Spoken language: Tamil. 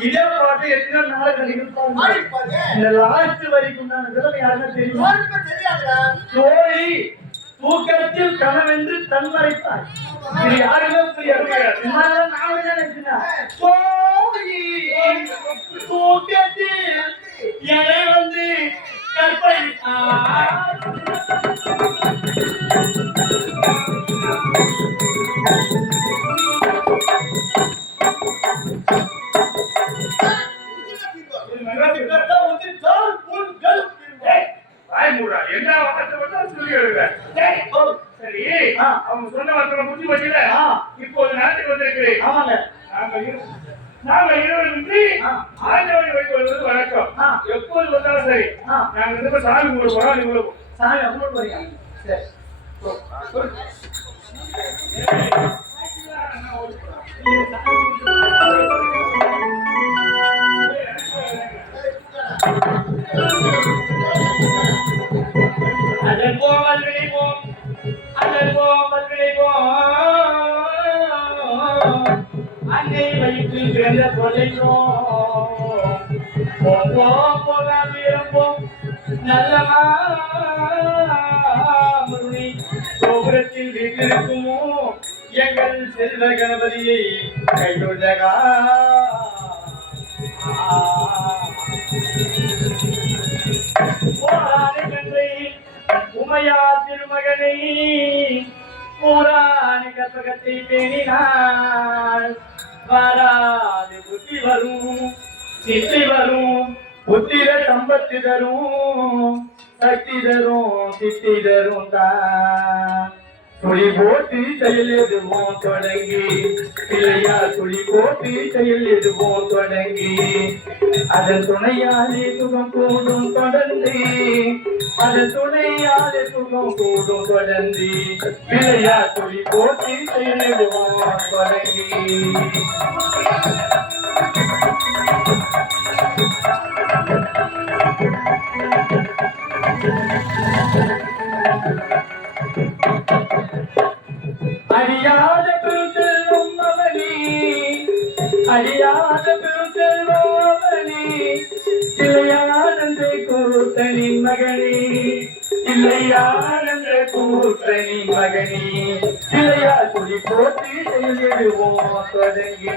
இதே பாட்டு எத்தனை நாள் இந்த லாஸ்ட் வரைக்கும் யாருன்னா தெரியும் தோழி தூக்கத்தில் கனவென்று தன்மறைத்தார் இது யாருமே புரியாது தூக்கத்தில் எனை வந்து கற்பழித்தார் நாம இருவருக்கு ஆண்டவனை வழிபடுவது வழக்கம். எப்போது வந்தாலும் சரி நாங்க இந்த சாமி கும்பிட போறோம். நீங்க சாமி கும்பிட போறீங்க. சரி அதன் போமல் விளைவோம், அதன் போமல் விளைவோம், அன்னை வயிற்றில் பிறந்த கொலைவோம், போவோம் போகாம இருப்போம் நல்லமா முருகி கோபுரத்தில் வீட்டிருக்குமோ எங்கள் செல்வ கணபதியை கையொழுதகா உமையா திருமகனை பூராணி கற்பகத்தை பேணினாள் வாராது புத்தி வரும் சித்தி வரும் புத்திர சம்பத்தி தரும் சக்தி தரும் சித்தி தரும் தான் துளி போட்டு செயல் எதுவோம் தொடங்கி இல்லையா துளி போட்டு செயல் எதுவோம் தொடங்கி அதன் துணையாலே சுகம் கூடும் தொடர்ந்து அதன் துணையாலே சுகம் கூடும் தொடர்ந்து இல்லையா துளி போட்டு செயல் எதுவோம் தொடங்கி அடியாத பெருசெல்வம் அவனி அடியாத பெருசெல்வம் அவனி இல்லையானந்த கூத்தனின் மகனே இல்லையானந்த கூத்தனின் மகனே இல்லையா துளி போட்டு செயலிடுவோம் தொடங்கி